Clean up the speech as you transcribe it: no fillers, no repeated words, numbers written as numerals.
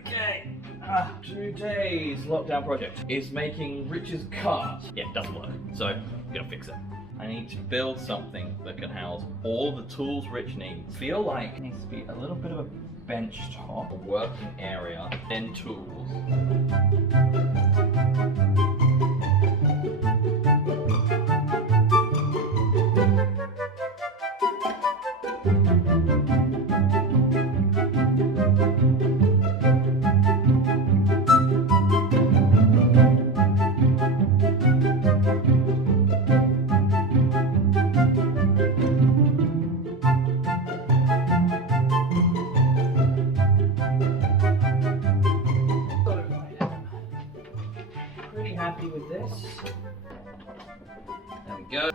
Okay. Today's lockdown project is making Rich's cart. Yeah, it doesn't work, so I'm gonna fix it. I need to build something that can house all the tools Rich needs. Feel like it needs to be a little bit of a bench top, a working area, then tools. Pretty happy with this. There we go.